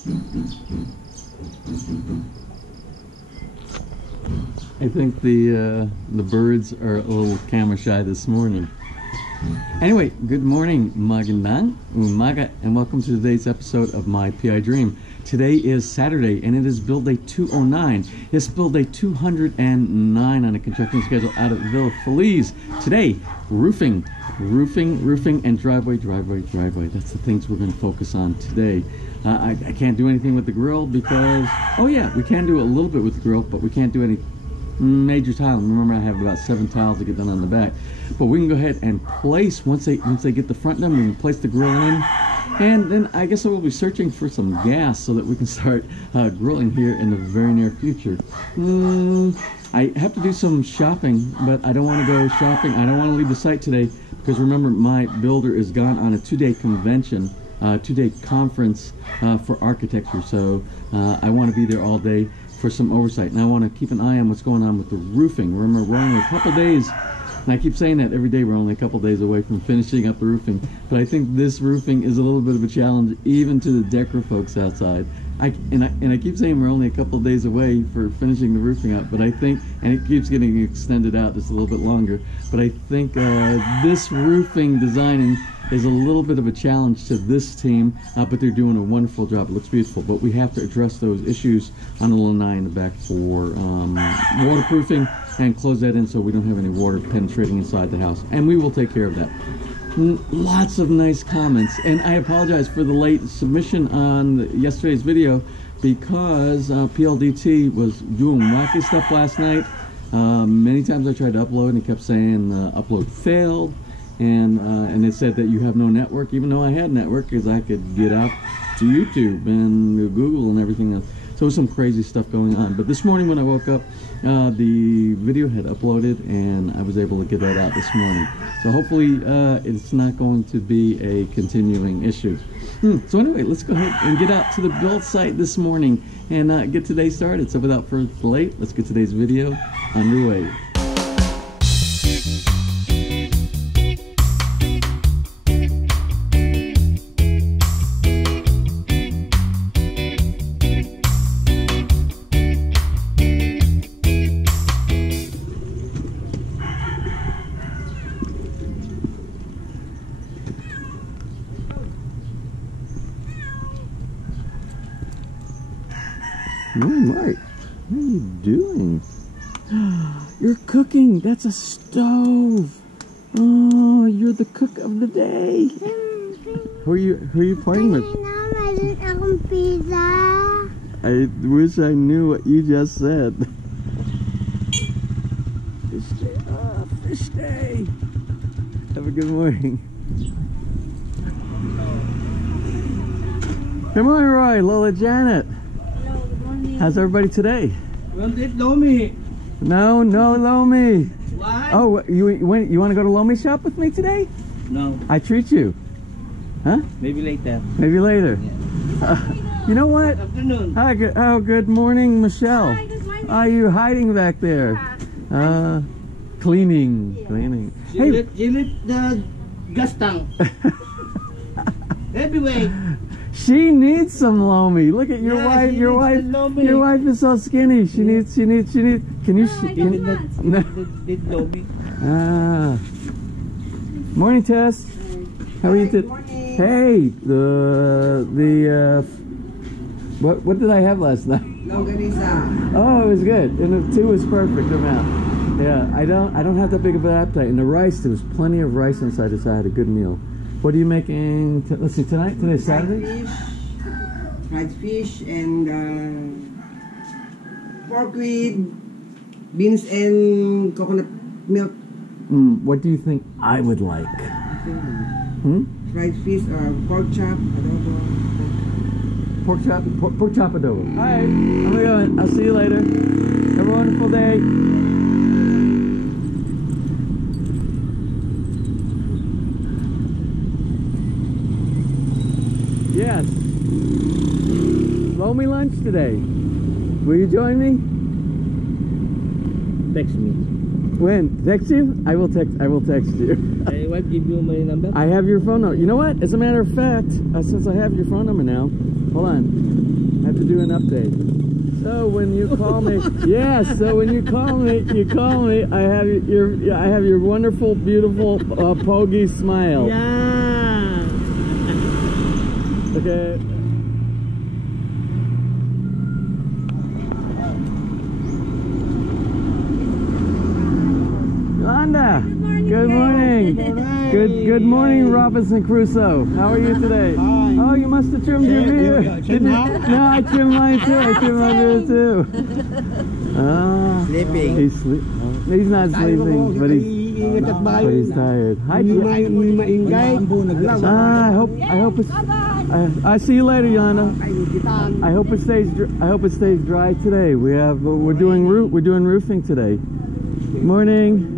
I think the birds are a little camera shy this morning. Anyway, good morning, magandang umaga, and welcome to today's episode of My PI Dream. Today is Saturday, and it is build day 209. It's build day 209 on a construction schedule out of FELIZ. Today, roofing, and driveway. That's the things we're going to focus on today. I can't do anything with the grill because, oh yeah, we can do a little bit with the grill, but we can't do any major tiling. Remember, I have about 7 tiles to get done on the back, but we can go ahead and place once they get the front done. We can place the grill in, and then I guess I will be searching for some gas so that we can start grilling here in the very near future. I have to do some shopping, but I don't want to go shopping. I don't want to leave the site today because remember, my builder is gone on a 2-day convention, 2-day conference for architecture. So I want to be there all day for some oversight, and I want to keep an eye on what's going on with the roofing. Remember, we're only a couple days, and I keep saying that every day, we're only a couple days away from finishing up the roofing, but I think this roofing is a little bit of a challenge even to the Decker folks outside. I keep saying we're only a couple of days away for finishing the roofing up, but I think, and it keeps getting extended out just a little bit longer, but I think this roofing designing is a little bit of a challenge to this team, but they're doing a wonderful job. It looks beautiful, but we have to address those issues on the lanai in the back for waterproofing and close that in so we don't have any water penetrating inside the house, and we will take care of that. Lots of nice comments, and I apologize for the late submission on yesterday's video because PLDT was doing wacky stuff last night. Many times I tried to upload and it kept saying upload failed, and it said that you have no network, even though I had network because I could get out to YouTube and Google and everything else. So some crazy stuff going on. But this morning when I woke up, the video had uploaded and I was able to get that out this morning. So hopefully it's not going to be a continuing issue. So anyway, let's go ahead and get out to the build site this morning and get today started. So without further delay, let's get today's video underway. Oh, Mark, what are you doing? You're cooking. That's a stove. Oh, you're the cook of the day. Who are you playing with? I wish I knew what you just said. Fish day. Oh, fish day. Have a good morning. Come on, Roy, Lola, Janet. How's everybody today? Well, it's Lomi. No Lomi. Why? Oh, you want to go to Lomi shop with me today? No. I treat you. Huh? Maybe later. Maybe later. Yeah. You know what? Good afternoon. Hi, good morning, Michelle. Hi, good morning. Are you hiding back there? Cleaning. Yeah. Cleaning. She lit the gas tank. Anyway. She needs some Lomi. Look at your wife. Your wife is so skinny. She needs. Can you? No. Did Lomi. Morning, Tess. How are you today? Hey, what did I have last night? Longanisa. Oh, it was good, and the 2 was perfect amount. Yeah, I don't have that big of an appetite. And the rice, there was plenty of rice inside, so I had a good meal. What are you making? Let's see, tonight? Today's Saturday? Fried fish and pork with beans and coconut milk. What do you think I would like? Fried fish or pork chop, adobo. Pork chop adobo. All right, I'm going. I'll see you later. Have a wonderful day. Yes. Lomi lunch today. Will you join me? Text me. When? Text you? I will text you. My wife give you my number? I have your phone number. You know what? As a matter of fact, since I have your phone number now, Hold on. I have to do an update. So when you call me, yes. So when you call me. I have your wonderful, beautiful, pogy smile. Yeah. Okay. Yolanda. Good morning. Good morning, Robinson Crusoe. How are you today? Hi. Oh, you must have trimmed your beard. Trim now? No, I trimmed mine too. I trimmed my beard too. Sleeping. He's not sleeping, but he's tired. Hi, I hope I see you later, Yana. I hope it stays dry today. We're doing roofing today. Morning.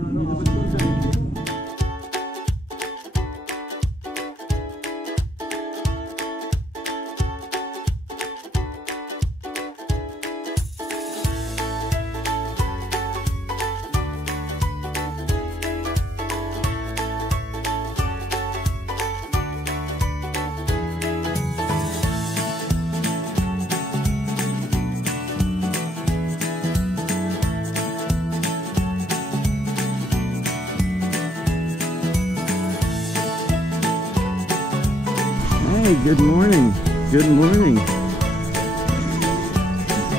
Hey, good morning. Good morning.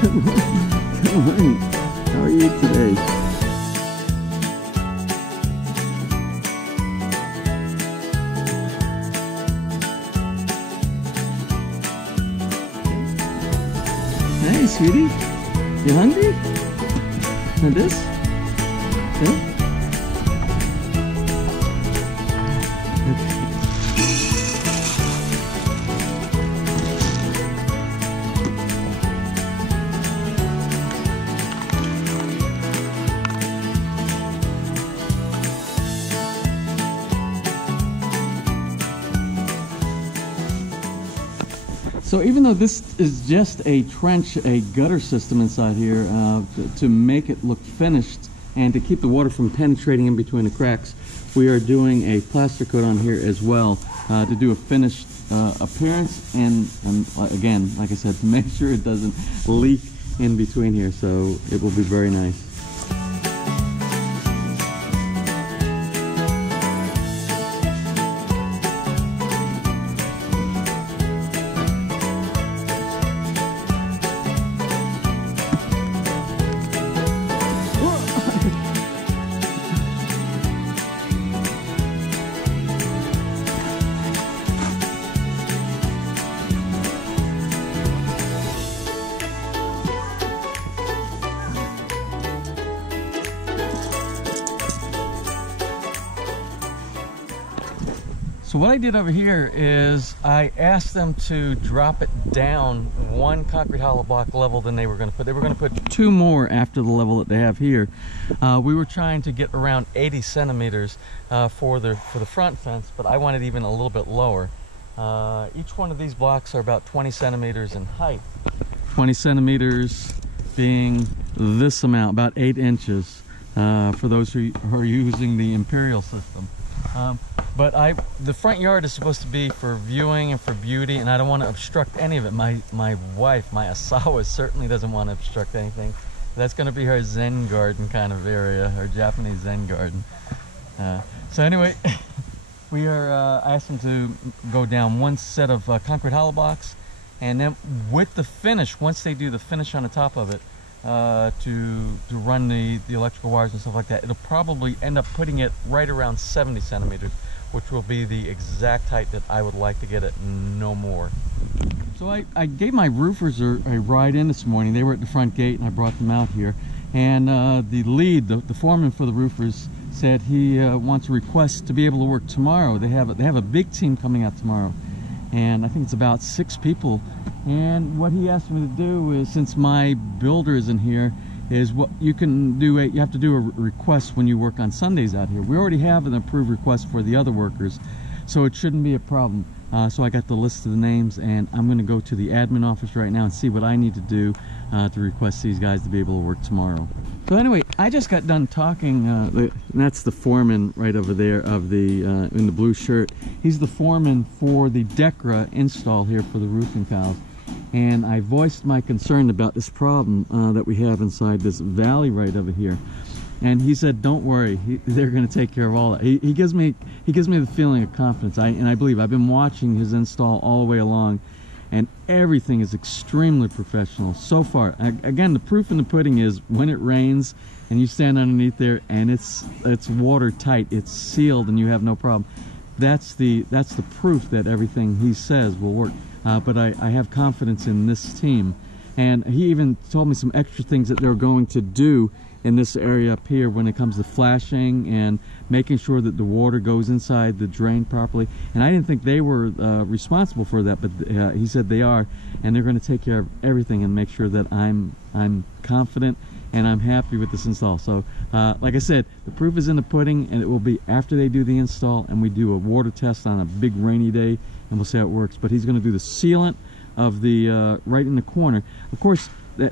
Good morning. How are you today? Hey, sweetie. You hungry? Want this? Yeah? So even though this is just a gutter system inside here, to make it look finished and to keep the water from penetrating in between the cracks, we are doing a plaster coat on here as well to do a finished appearance and again, like I said, to make sure it doesn't leak in between here, so it will be very nice. So what I did over here is I asked them to drop it down one concrete hollow block level than they were going to put. They were going to put 2 more after the level that they have here. We were trying to get around 80 centimeters for the front fence, but I wanted even a little bit lower. Each one of these blocks are about 20 centimeters in height. 20 centimeters being this amount, about 8 inches for those who are using the imperial system. But the front yard is supposed to be for viewing and for beauty, and I don't want to obstruct any of it. My wife, my Asawa, certainly doesn't want to obstruct anything. That's going to be her Zen garden kind of area, her Japanese Zen garden. So anyway, we are I asked them to go down one set of concrete hollow blocks, and then with the finish, once they do the finish on the top of it, to run the electrical wires and stuff like that, it'll probably end up putting it right around 70 centimeters, which will be the exact height that I would like to get it, no more. So I gave my roofers a ride in this morning. They were at the front gate and I brought them out here, and the lead, the foreman for the roofers, said he wants a request to be able to work tomorrow. They have a big team coming out tomorrow, and I think it's about 6 people. And what he asked me to do is, since my builder isn't here, is what you can do. You have to do a request when you work on Sundays out here. We already have an approved request for the other workers, so it shouldn't be a problem. So I got the list of the names, and I'm going to go to the admin office right now and see what I need to do to request these guys to be able to work tomorrow. So anyway, I just got done talking. And that's the foreman right over there of the in the blue shirt. He's the foreman for the DECRA install here for the roofing tiles. and I voiced my concern about this problem that we have inside this valley right over here. And he said, "Don't worry, they're going to take care of all that." He gives me the feeling of confidence. I believe I've been watching his install all the way along, and everything is extremely professional so far. Again, the proof in the pudding is when it rains and you stand underneath there and it's watertight, it's sealed, and you have no problem. That's the proof that everything he says will work. But I have confidence in this team, and he even told me some extra things that they're going to do in this area up here when it comes to flashing and making sure that the water goes inside the drain properly. And I didn't think they were responsible for that, but he said they are, and they're going to take care of everything and make sure that I'm confident and I'm happy with this install. So like I said, the proof is in the pudding, and it will be after they do the install and we do a water test on a big rainy day, and we'll see how it works. But he's going to do the sealant of the right in the corner. Of course,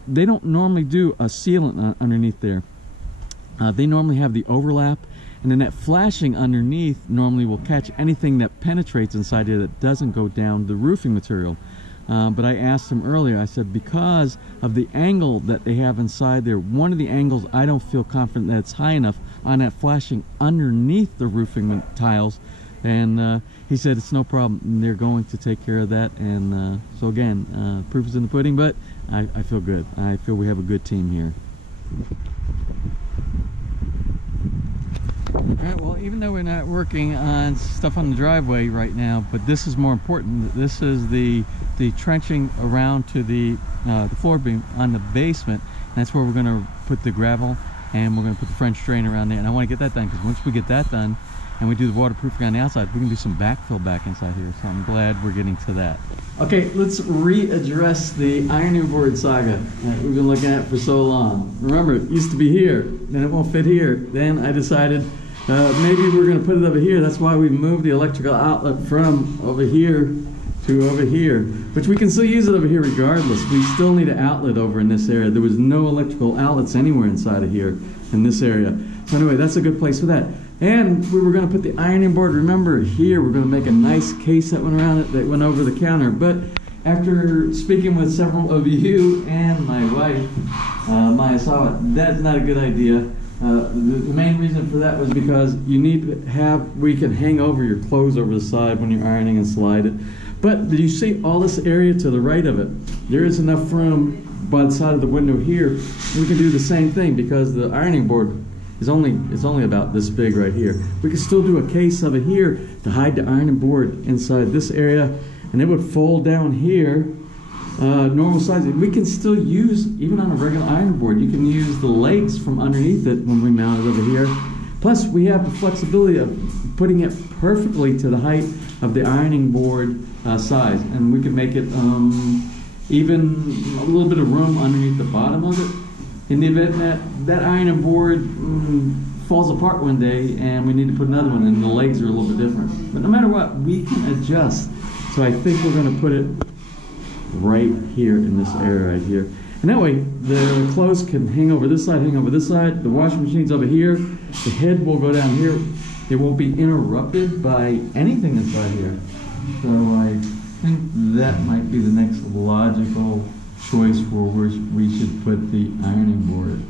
they don't normally do a sealant underneath there. They normally have the overlap, and then that flashing underneath normally will catch anything that penetrates inside here that doesn't go down the roofing material. But I asked him earlier, I said, because of the angle that they have inside there, one of the angles I don't feel confident that it's high enough on that flashing underneath the roofing tiles. And he said it's no problem, they're going to take care of that. And so again, proof is in the pudding, but I feel good. I feel we have a good team here. Alright, well, even though we're not working on stuff on the driveway right now, but this is more important. This is the trenching around to the floor beam on the basement. And that's where we're going to put the gravel, and we're going to put the French drain around there. And I want to get that done, because once we get that done and we do the waterproofing on the outside, we can do some backfill back inside here. So I'm glad we're getting to that. Okay, let's readdress the ironing board saga that we've been looking at for so long. Remember, it used to be here, then it won't fit here. Then I decided maybe we're going to put it over here. That's why we moved the electrical outlet from over here to over here. But we can still use it over here regardless. We still need an outlet over in this area. There was no electrical outlets anywhere inside of here in this area. So anyway, that's a good place for that. And we were going to put the ironing board, remember, here. We're going to make a nice case that went around it, that went over the counter. But after speaking with several of you and my wife, Maya saw it, that's not a good idea. The main reason for that was because you need to have where you can hang over your clothes over the side when you're ironing and slide it. But did you see all this area to the right of it? There is enough room by the side of the window here. We can do the same thing, because the ironing board is only about this big right here. We could still do a case of it here to hide the ironing board inside this area, and it would fold down here. Normal size. We can still use, even on a regular iron board, you can use the legs from underneath it when we mount it over here. Plus, we have the flexibility of putting it perfectly to the height of the ironing board size, and we can make it even a little bit of room underneath the bottom of it. In the event that that ironing board falls apart one day and we need to put another one, and the legs are a little bit different. But no matter what, we can adjust. So I think we're going to put it right here in this area right here. And that way the clothes can hang over this side, hang over this side. The washing machine's over here. The head will go down here. It won't be interrupted by anything inside here. So I think that might be the next logical choice for where we should put the ironing board.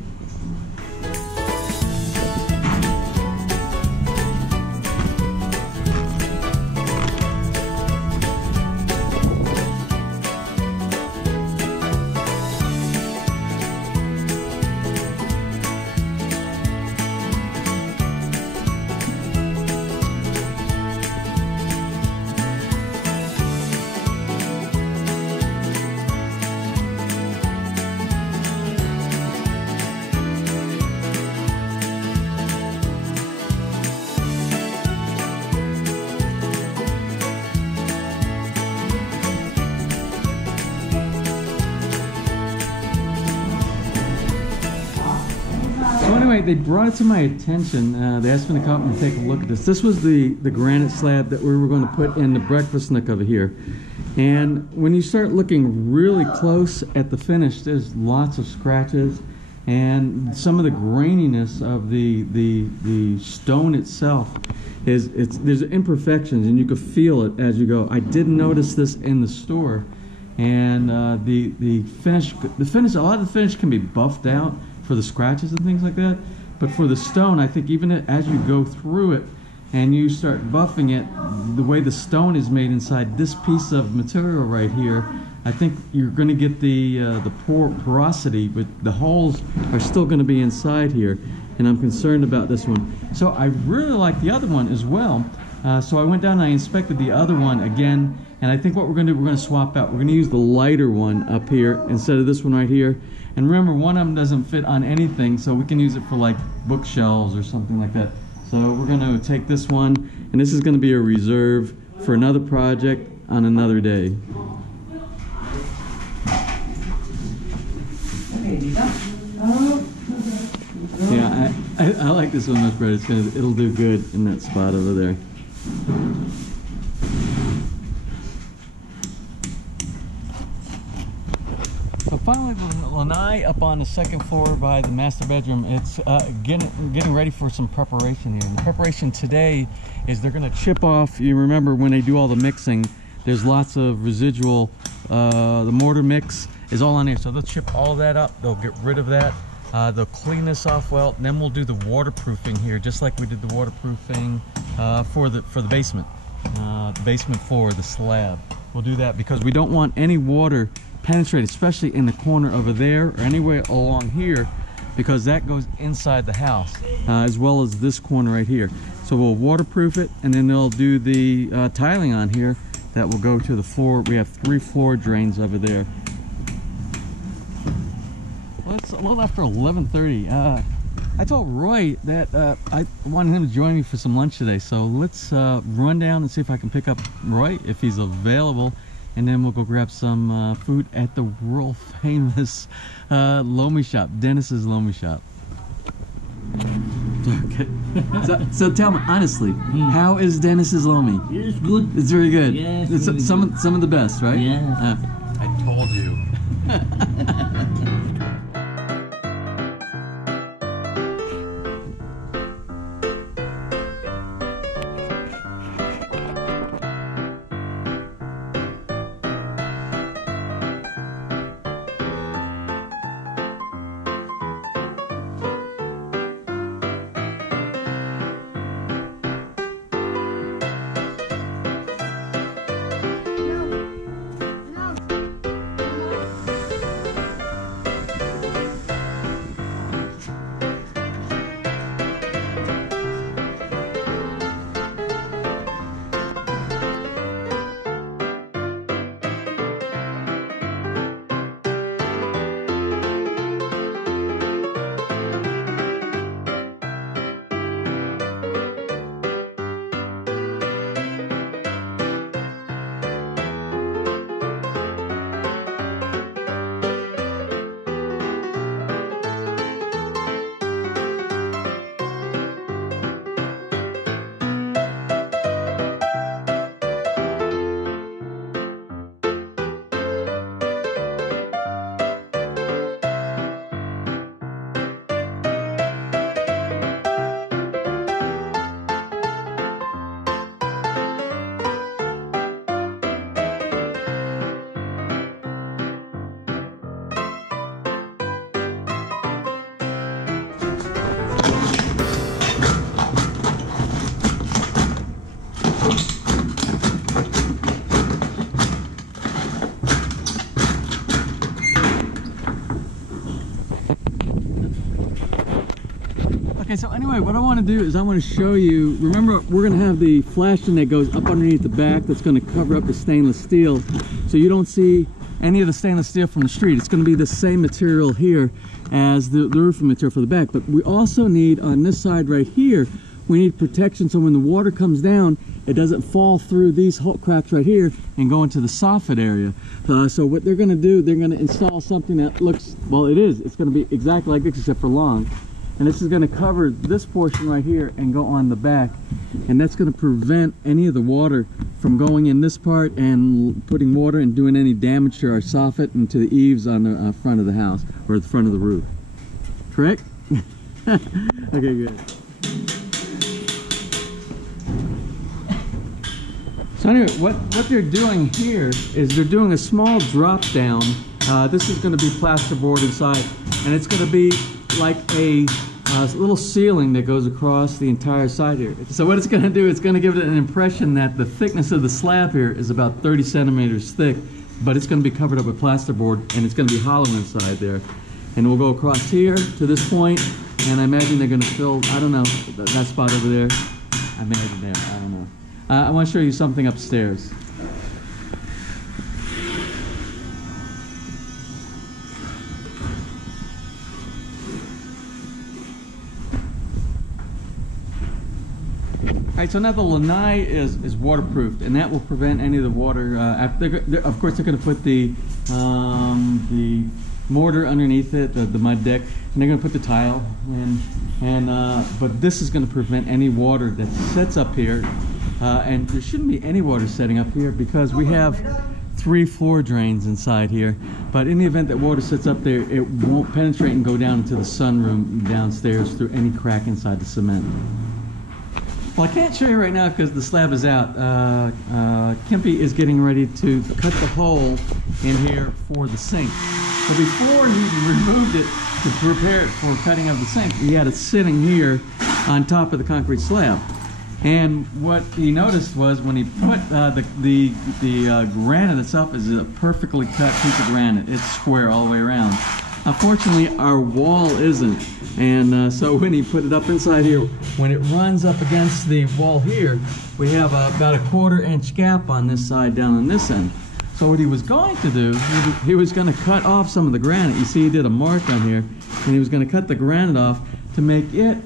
Anyway, they brought it to my attention. They asked me to come up and take a look at this. This was the granite slab that we were going to put in the breakfast nook over here. And when you start looking really close at the finish, there's lots of scratches, and some of the graininess of the stone itself there's imperfections, and you can feel it as you go. I did notice this in the store, and the finish, a lot of the finish can be buffed out for the scratches and things like that. But for the stone, I think even as you go through it and you start buffing it, the way the stone is made inside this piece of material right here, I think you're going to get the porosity, but the holes are still going to be inside here, and I'm concerned about this one. So I really like the other one as well. So I went down and I inspected the other one again, and I think what we're going to do, we're going to swap out. We're going to use the lighter one up here instead of this one right here. And remember, one of them doesn't fit on anything, so we can use it for like bookshelves or something like that. So we're going to take this one, and this is going to be a reserve for another project on another day. Yeah, I like this one much better. It'll do good in that spot over there. So finally, the lanai up on the second floor by the master bedroom. It's getting ready for some preparation here. And the preparation today is they're going to chip off. You remember when they do all the mixing, there's lots of residual. The mortar mix is all on here, so they'll chip all that up. They'll get rid of that. They'll clean this off well. Then we'll do the waterproofing here, just like we did the waterproofing for the basement, the basement floor, the slab. We'll do that because we don't want any water penetrate, especially in the corner over there or anywhere along here, because that goes inside the house, as well as this corner right here. So we'll waterproof it, and then they'll do the tiling on here that will go to the floor. We have 3 floor drains over there. Well, it's a little after 11:30. I told Roy that I wanted him to join me for some lunch today, so let's run down and see if I can pick up Roy if he's available, and then we'll go grab some food at the world famous Lomi shop, Dennis's Lomi shop. Okay. So tell me honestly, how is Dennis's Lomi? It's good. It's very good. Yes, it's really some of the best, right? Yes. I told you. Okay, so anyway, what I want to do is I want to show you, remember we're going to have the flashing that goes up underneath the back that's going to cover up the stainless steel, so you don't see any of the stainless steel from the street. It's going to be the same material here as the roofing material for the back, but we also need on this side right here, we need protection so when the water comes down, it doesn't fall through these hole cracks right here and go into the soffit area. So what they're going to do, they're going to install something that looks, well it's going to be exactly like this except for long. And this is going to cover this portion right here and go on the back, and that's going to prevent any of the water from going in this part and putting water and doing any damage to our soffit and to the eaves on the front of the house or the front of the roof. Correct? Okay, good. So So anyway, what they're doing here is they're doing a small drop down. This is going to be plasterboard inside, and it's going to be like a little ceiling that goes across the entire side here. So what it's going to do, it's going to give it an impression that the thickness of the slab here is about 30 centimeters thick, but it's going to be covered up with plasterboard, and it's going to be hollow inside there. And we'll go across here to this point, and I imagine they're going to fill, I don't know, that spot over there. I imagine there, I don't know. I want to show you something upstairs. Alright, so now the lanai is waterproofed, and that will prevent any of the water. Of course, they're going to put the mortar underneath it, the mud deck, and they're going to put the tile in. But this is going to prevent any water that sets up here, and there shouldn't be any water setting up here because we have 3 floor drains inside here. But in the event that water sits up there, it won't penetrate and go down into the sunroom downstairs through any crack inside the cement. Well, I can't show you right now because the slab is out. Kempy is getting ready to cut the hole in here for the sink. But before he removed it to prepare it for cutting of the sink, he had it sitting here on top of the concrete slab. And what he noticed was when he put the granite itself is a perfectly cut piece of granite. It's square all the way around. Unfortunately, our wall isn't, and so when he put it up inside here, when it runs up against the wall here, we have about a 1/4 inch gap on this side down on this end. So what he was going to do, he was going to cut off some of the granite. You see he did a mark on here, and he was going to cut the granite off to make it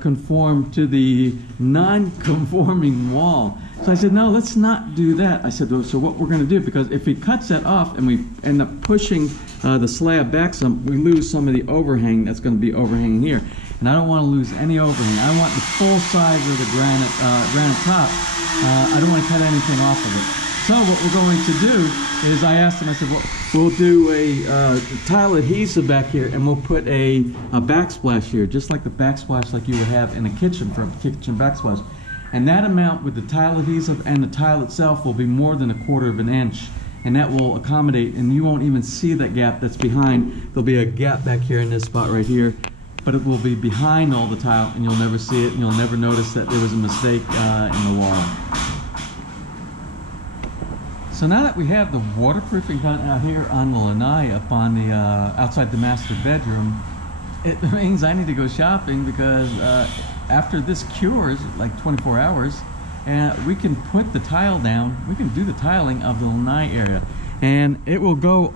conform to the non-conforming wall. So I said, no, let's not do that. I said, well, so what we're going to do, because if he cuts that off and we end up pushing the slab back some, we lose some of the overhang that's going to be overhanging here. And I don't want to lose any overhang. I want the full size of the granite top. I don't want to cut anything off of it. So what we're going to do is, I asked him, I said, well, we'll do a tile adhesive back here, and we'll put a backsplash here, just like the backsplash like you would have in a kitchen for a kitchen backsplash. And that amount with the tile adhesive and the tile itself will be more than a 1/4 inch. And that will accommodate, and you won't even see that gap that's behind. There'll be a gap back here in this spot right here, but it will be behind all the tile, and you'll never see it, and you'll never notice that there was a mistake in the wall. So now that we have the waterproofing done out here on the lanai up on the outside the master bedroom, it means I need to go shopping, because after this cures, like 24 hours, we can put the tile down. We can do the tiling of the lanai area, and it will go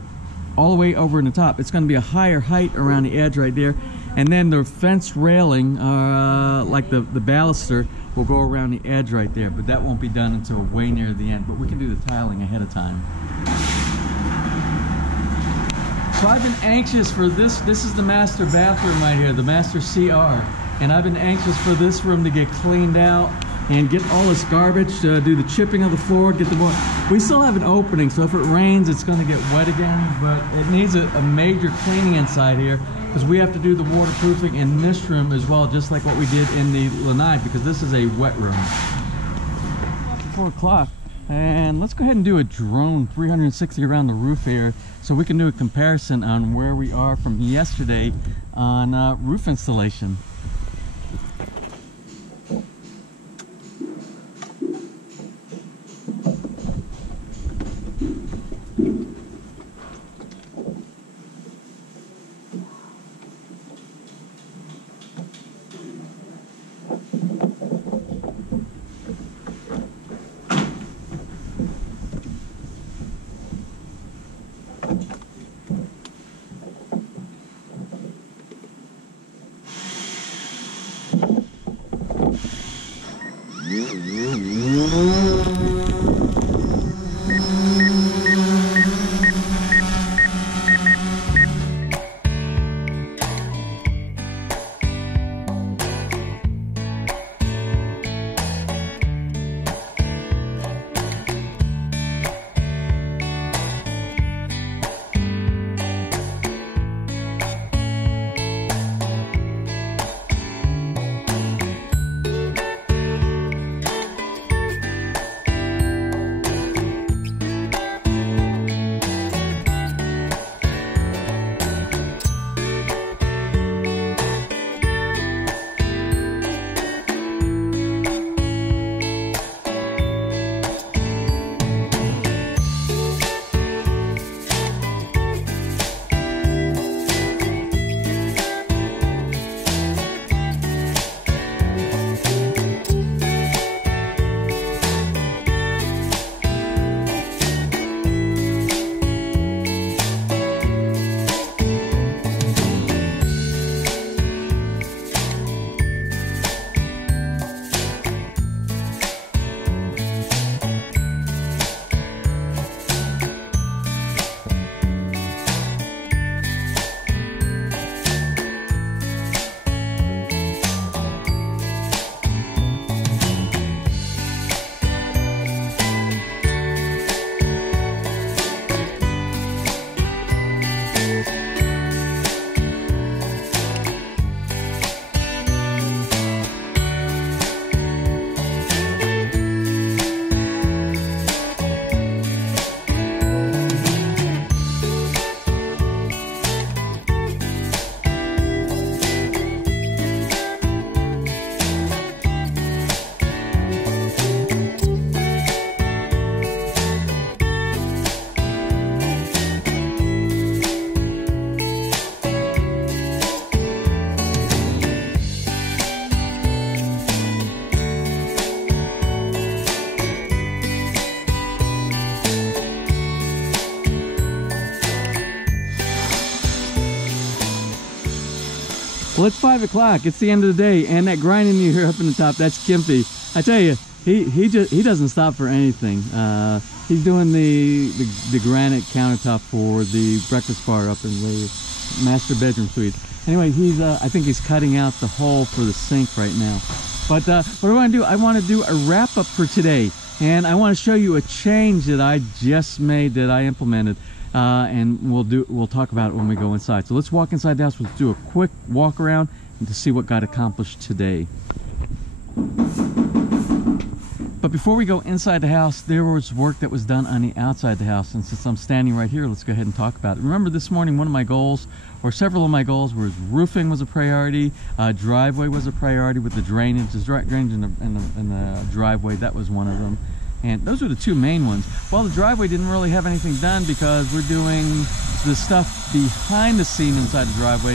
all the way over in the top. It's going to be a higher height around the edge right there, and then the fence railing, like the baluster, will go around the edge right there, but that won't be done until way near the end. But we can do the tiling ahead of time. So I've been anxious for this. This is the master bathroom right here, the master CR, and I've been anxious for this room to get cleaned out and get all this garbage, do the chipping of the floor, get the more. We still have an opening, so if it rains, it's going to get wet again, but it needs a major cleaning inside here, because we have to do the waterproofing in this room as well, just like what we did in the lanai, because this is a wet room. 4 o'clock, and let's go ahead and do a drone 360 around the roof here, so we can do a comparison on where we are from yesterday on roof installation. Well, it's 5 o'clock. It's the end of the day, and that grinding you hear up in the top, that's Kimpy. I tell you, he doesn't stop for anything. He's doing the granite countertop for the breakfast bar up in the master bedroom suite. Anyway, I think he's cutting out the hole for the sink right now. But what I want to do, I want to do a wrap up for today, and I want to show you a change that I just made, that I implemented. And we'll talk about it when we go inside. So let's walk inside the house. Let's do a quick walk around and to see what got accomplished today. But before we go inside the house, there was work that was done on the outside the house. And since I'm standing right here, let's go ahead and talk about it. Remember this morning, one of my goals, or several of my goals, was roofing was a priority, driveway was a priority with the drainage. There's drainage in the driveway. That was one of them. And those were the two main ones. Well, the driveway didn't really have anything done because we're doing the stuff behind the scene inside the driveway,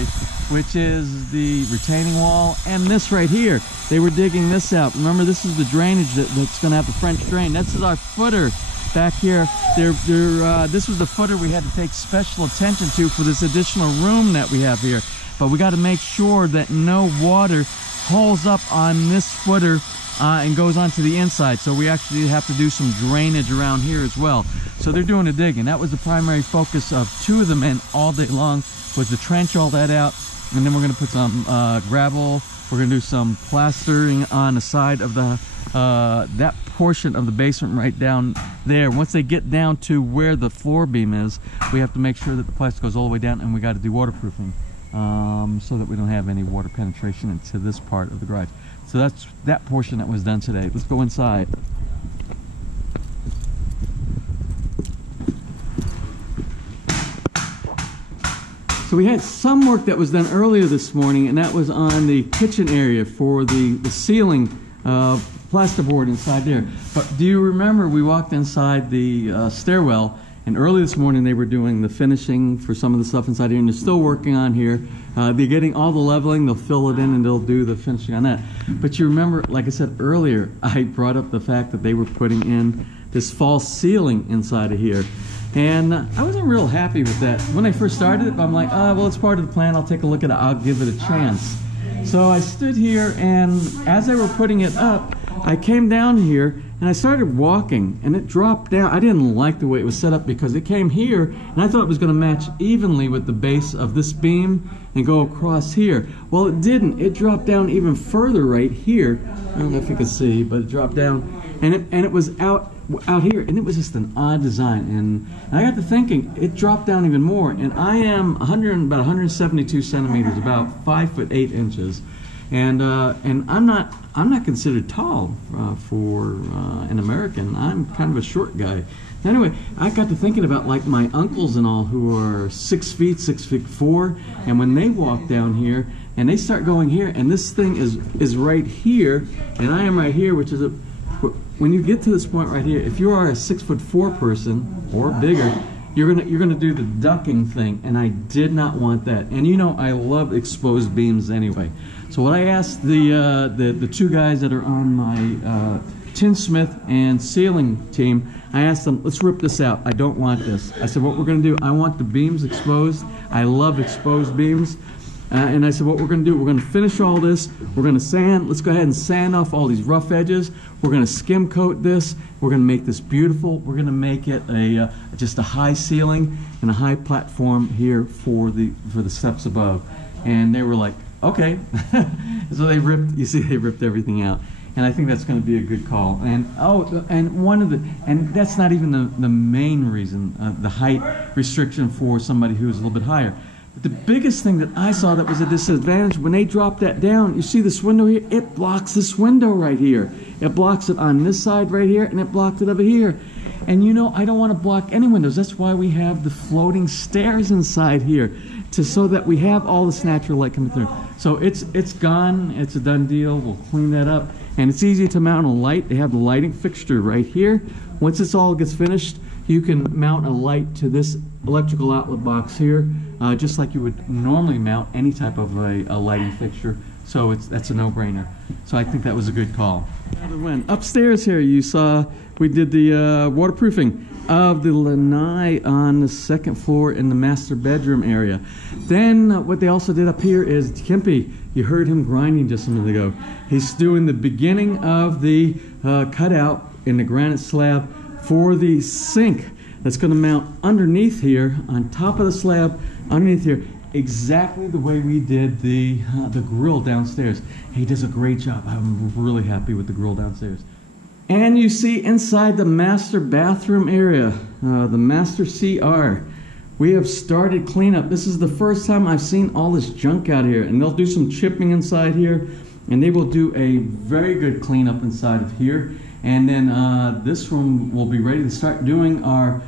which is the retaining wall and this right here. They were digging this out. Remember, this is the drainage that's going to have the French drain. This is our footer back here. This was the footer we had to take special attention to for this additional room that we have here. But we got to make sure that no water hauls up on this footer and goes onto the inside. So we actually have to do some drainage around here as well. So they're doing a dig, and that was the primary focus of two of the men all day long, was to trench all that out. And then we're going to put some gravel. We're going to do some plastering on the side of the that portion of the basement right down there. Once they get down to where the floor beam is, we have to make sure that the plaster goes all the way down, and we got to do waterproofing so that we don't have any water penetration into this part of the garage. So that's that portion that was done today. Let's go inside. So we had some work that was done earlier this morning, and that was on the kitchen area for the ceiling plasterboard inside there. But do you remember we walked inside the stairwell, and early this morning they were doing the finishing for some of the stuff inside here, and they're still working on here. They're getting all the leveling, they'll fill it in, and they'll do the finishing on that. But you remember, like I said earlier, I brought up the fact that they were putting in this false ceiling inside of here. And I wasn't real happy with that. When I first started it, I'm like, well, it's part of the plan, I'll take a look at it, I'll give it a chance. So I stood here, and as they were putting it up, I came down here and I started walking, and it dropped down. I didn't like the way it was set up because it came here, and I thought it was going to match evenly with the base of this beam and go across here. Well, it didn't. It dropped down even further right here. I don't know if you can see, but it dropped down, and it was out here, and it was just an odd design. And I got to thinking, it dropped down even more, and I am about 172 centimeters, about 5'8". And I'm not considered tall for an American. I'm kind of a short guy. Anyway, I got to thinking about like my uncles and all who are 6 feet, 6'4", and when they walk down here and they start going here, and this thing is right here, and I am right here, which is when you get to this point right here, if you are a 6'4" person or bigger, you're gonna do the ducking thing, and I did not want that. And you know I love exposed beams anyway. So what I asked the two guys that are on my tinsmith and ceiling team, I asked them, let's rip this out. I don't want this. I said, what we're going to do, I want the beams exposed. I love exposed beams. And I said, what we're going to do, we're going to finish all this. We're going to sand. Let's go ahead and sand off all these rough edges. We're going to skim coat this. We're going to make this beautiful. We're going to make it just a high ceiling and a high platform here for the steps above. And they were like, okay. So they ripped everything out. And I think that's going to be a good call. And and that's not even the main reason, the height restriction for somebody who's a little bit higher. But the biggest thing that I saw that was a disadvantage, when they dropped that down, you see this window here? It blocks this window right here. It blocks it on this side right here, and it blocked it over here. And you know, I don't want to block any windows. That's why we have the floating stairs inside here, so that we have all this natural light coming through. So it's gone. It's a done deal. We'll clean that up. And it's easy to mount a light. They have the lighting fixture right here. Once this all gets finished, you can mount a light to this electrical outlet box here, just like you would normally mount any type of a lighting fixture. So that's a no-brainer. So I think that was a good call. Upstairs here, you saw we did the waterproofing of the lanai on the second floor in the master bedroom area. Then what they also did up here is Kempe. You heard him grinding just a minute ago. He's doing the beginning of the cutout in the granite slab for the sink that's going to mount underneath here, on top of the slab, underneath here, exactly the way we did the grill downstairs. He does a great job. I'm really happy with the grill downstairs. And you see inside the master bathroom area, the master CR, we have started cleanup. This is the first time I've seen all this junk out here, and they'll do some chipping inside here, and they will do a very good cleanup inside of here. And then this room will be ready to start doing our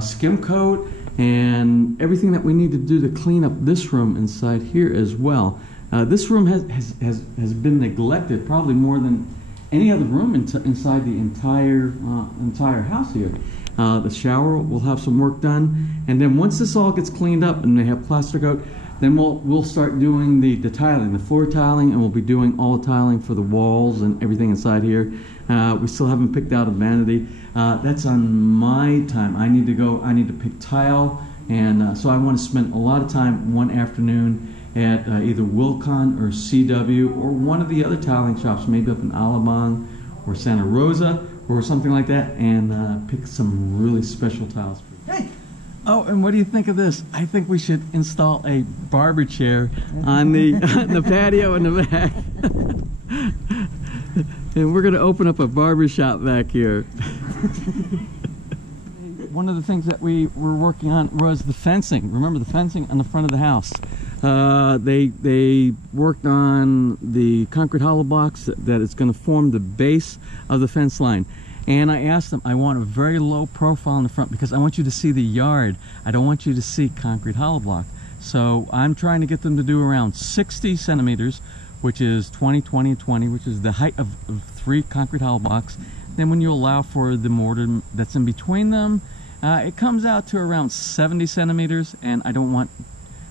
skim coat and everything that we need to do to clean up this room inside here as well. This room has been neglected probably more than any other room inside the entire house here. The shower will have some work done, and then once this all gets cleaned up and they have plaster coat, then we'll start doing the tiling, the floor tiling, and we'll be doing all the tiling for the walls and everything inside here. We still haven't picked out a vanity. That's on my time. I need to pick tile, and so I want to spend a lot of time one afternoon at either Wilcon or CW or one of the other tiling shops, maybe up in Alabang or Santa Rosa or something like that, and pick some really special tiles. Hey! Oh, and what do you think of this? I think we should install a barber chair on the patio in the back. And we're going to open up a barber shop back here. One of the things that we were working on was the fencing. Remember the fencing on the front of the house? They worked on the concrete hollow blocks that is going to form the base of the fence line. And I asked them, I want a very low profile in the front because I want you to see the yard. I don't want you to see concrete hollow block. So I'm trying to get them to do around 60 centimeters, which is 20, 20, 20, which is the height of 3 concrete hollow blocks. Then when you allow for the mortar that's in between them, it comes out to around 70 centimeters. And I don't want,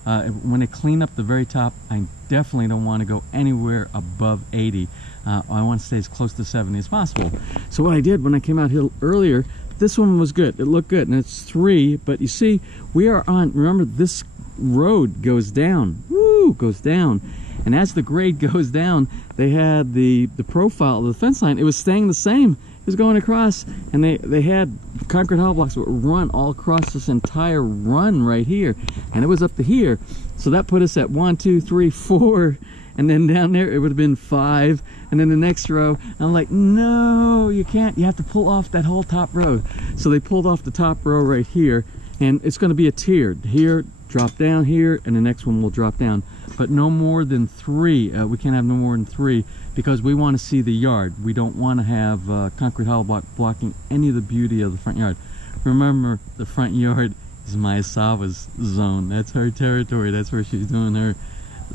when they clean up the very top, I definitely don't want to go anywhere above 80. I want to stay as close to 70 as possible. So what I did when I came out here earlier, this one was good. It looked good, and it's 3. But you see, we are on, remember, this road goes down. Woo, goes down. And as the grade goes down, they had the profile of the fence line. It was staying the same. It was going across, and they had concrete hollow blocks that would run all across this entire run right here, and it was up to here. So that put us at 1, 2, 3, 4. And then down there it would have been 5, and then the next row. I'm like, no, you can't. You have to pull off that whole top row. So they pulled off the top row right here, and it's going to be a tiered. Here, drop down here, and the next one will drop down. But no more than 3. We can't have no more than 3 because we want to see the yard. We don't want to have concrete hollow block blocking any of the beauty of the front yard. Remember, the front yard is Maesawa's zone. That's her territory. That's where she's doing her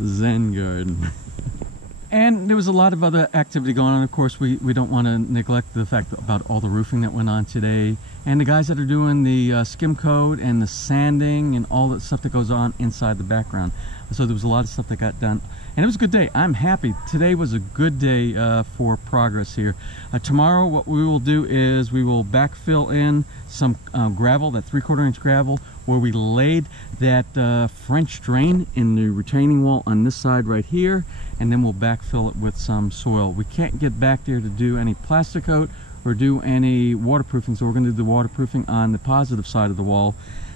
Zen garden. And there was a lot of other activity going on. Of course, we don't want to neglect the fact about all the roofing that went on today, and the guys that are doing the skim coat and the sanding and all that stuff that goes on inside the background. So there was a lot of stuff that got done, and it was a good day. I'm happy. Today was a good day for progress here. Tomorrow what we will do is we will backfill in some gravel, that 3/4 inch gravel, where we laid that French drain in the retaining wall on this side right here, and then we'll backfill it with some soil. We can't get back there to do any plaster coat or do any waterproofing, so we're going to do the waterproofing on the positive side of the wall.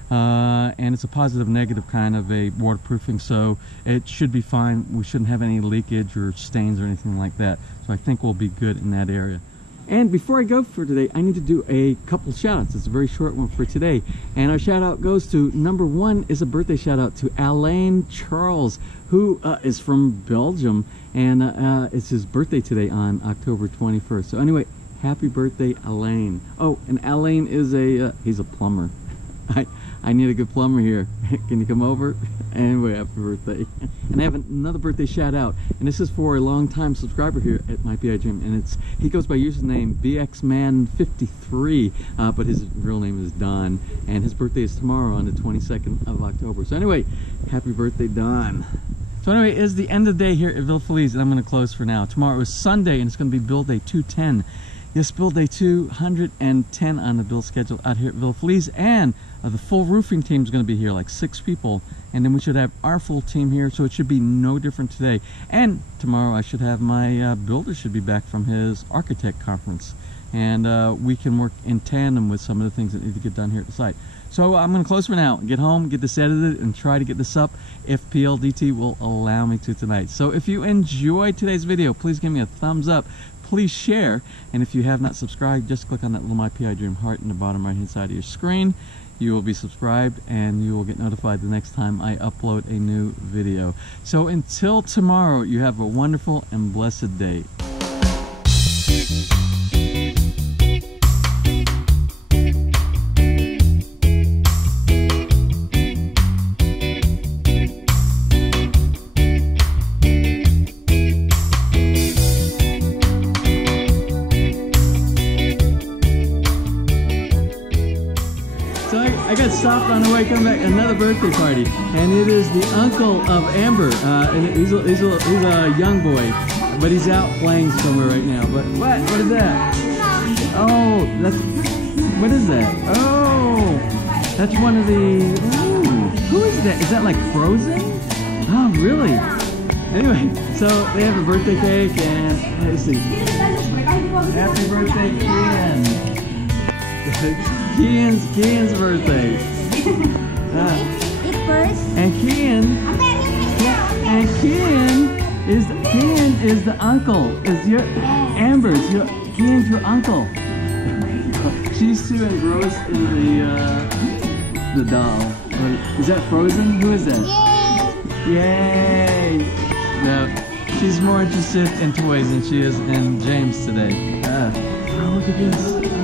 And it's a positive negative kind of a waterproofing, so it should be fine. We shouldn't have any leakage or stains or anything like that, so I think we'll be good in that area. And before I go for today, I need to do a couple shout outs. It's a very short one for today, and our shout out goes to number 1 is a birthday shout out to Alain Charles, who is from Belgium, and it's his birthday today on October 21st. So anyway, happy birthday, Alain. Oh, and Alain is he's a plumber. I need a good plumber here. Can you come over? Anyway, happy birthday. And I have another birthday shout out, and this is for a long-time subscriber here at My BI Gym, and he goes by username BXMan53, but his real name is Don, and his birthday is tomorrow on the 22nd of October. So anyway, happy birthday, Don. So anyway, it is the end of the day here at FELIZ, and I'm going to close for now. Tomorrow is Sunday, and it's going to be build day 210. Yes, build day 210 on the build schedule out here at FELIZ, and the full roofing team is going to be here, like 6 people, and then we should have our full team here, so it should be no different today. And tomorrow I should have my builder should be back from his architect conference, and we can work in tandem with some of the things that need to get done here at the site. So I'm going to close for now, get home, get this edited, and try to get this up if PLDT will allow me to tonight. So if you enjoyed today's video, please give me a thumbs up. Please share, and if you have not subscribed, just click on that little My PI Dream heart in the bottom right hand side of your screen. You will be subscribed, and you will get notified the next time I upload a new video. So until tomorrow, you have a wonderful and blessed day. So I got stopped on the way coming back, another birthday party, and it is the uncle of Amber, and he's a young boy, but he's out playing somewhere right now. But what is that? Oh, what is that? Oh, that's one of the, ooh, who is that? Is that like Frozen? Oh, really? Anyway, so they have a birthday cake, and let's see. Happy birthday, Kian. Kian's birthday. And Kian is the uncle. Is your Amber's Kian's your uncle. She's too engrossed in the doll. Is that Frozen? Who is that? Yay! No, she's more interested in toys than she is in James today. Oh, look at this.